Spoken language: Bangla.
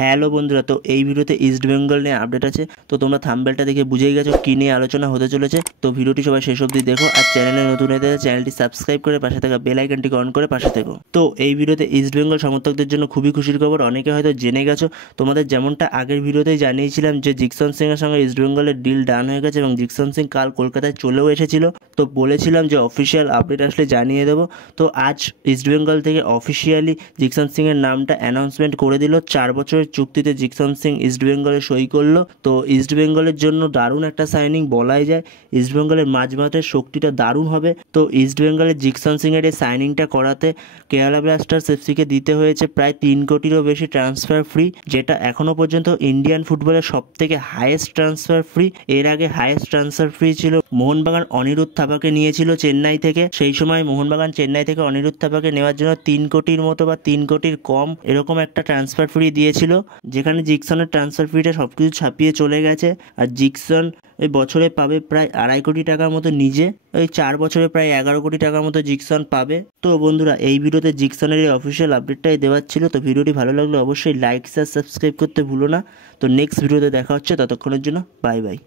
হ্যালো বন্ধুরা, তো এই ভিডিওতে ইস্ট বেঙ্গল নিয়ে আপডেট আছে। তো তোমরা থাম্বনেলটা দেখে বুঝেই গেছো কী নিয়ে আলোচনা হতে চলেছে। তো ভিডিওটি সবাই শেষ অবধি দেখো, আর চ্যানেলে নতুন হয়ে থাকে চ্যানেলটি সাবস্ক্রাইব করে পাশে থাকা বেল আইকনটিকে অন করে পাশে থেকো। তো এই ভিডিওতে ইস্ট বেঙ্গল সমর্থকদের জন্য খুবই খুশির খবর, অনেকে হয়তো জেনে গেছো। তোমাদের যেমনটা আগের ভিডিওতেই জানিয়েছিলাম যে জিকসন সিংয়ের সঙ্গে ইস্ট বেঙ্গলের ডিল ডান হয়ে গেছে এবং জিকসন সিং কাল কলকাতায় চলেও এসেছিল। তো বলেছিলাম যে অফিসিয়াল আপডেট আসলে জানিয়ে দেবো। তো আজ ইস্ট বেঙ্গল থেকে অফিসিয়ালি জিকসন সিংয়ের নামটা অ্যানাউন্সমেন্ট করে দিল। 4 বছরের চুক্তিতে জিকসন সিং ইস্ট বেঙ্গলে সই করলো। তো ইস্ট বেঙ্গলের জন্য দারুণ একটা সাইনিং বলাই যায়। ইস্ট বেঙ্গলের মাঝমাঠের শক্তিটা দারুণ হবে। তো ইস্ট বেঙ্গলের জিকসন সিংয়ের এই সাইনিংটা করাতে কেরালা ব্লাস্টার্স এফসিকে দিতে হয়েছে প্রায় 3 কোটিরও বেশি ট্রান্সফার ফ্রি, যেটা এখনও পর্যন্ত ইন্ডিয়ান ফুটবলের সবথেকে হাইয়েস্ট ট্রান্সফার ফ্রি। এর আগে হাইয়েস্ট ট্রান্সফার ফ্রি ছিল মোহনবাগান অনিরুদ্ধ থাপাকে নিয়েছিল চেন্নাই থেকে। সেই সময় মোহনবাগান চেন্নাই থেকে অনিরুদ্ধ থাপাকে নেওয়ার জন্য 3 কোটির মতো বা 3 কোটির কম এরকম একটা ট্রান্সফার ফ্রি দিয়েছিল, যেখানে জিকসনের ট্রান্সফার ফিটা সব কিছু ছাপিয়ে চলে গেছে। আর জিকসন এই বছরে পাবে প্রায় 2.5 কোটি টাকার মতো নিজে, ওই 4 বছরে প্রায় 11 কোটি টাকার মতো জিকসন পাবে। তো বন্ধুরা, এই ভিডিওতে জিকসনের এই অফিসিয়াল আপডেটটাই দেওয়ার ছিল। তো ভিডিওটি ভালো লাগলে অবশ্যই লাইক শেয়ার সাবস্ক্রাইব করতে ভুলো না। তো নেক্সট ভিডিওতে দেখা হচ্ছে, ততক্ষণের জন্য বাই বাই।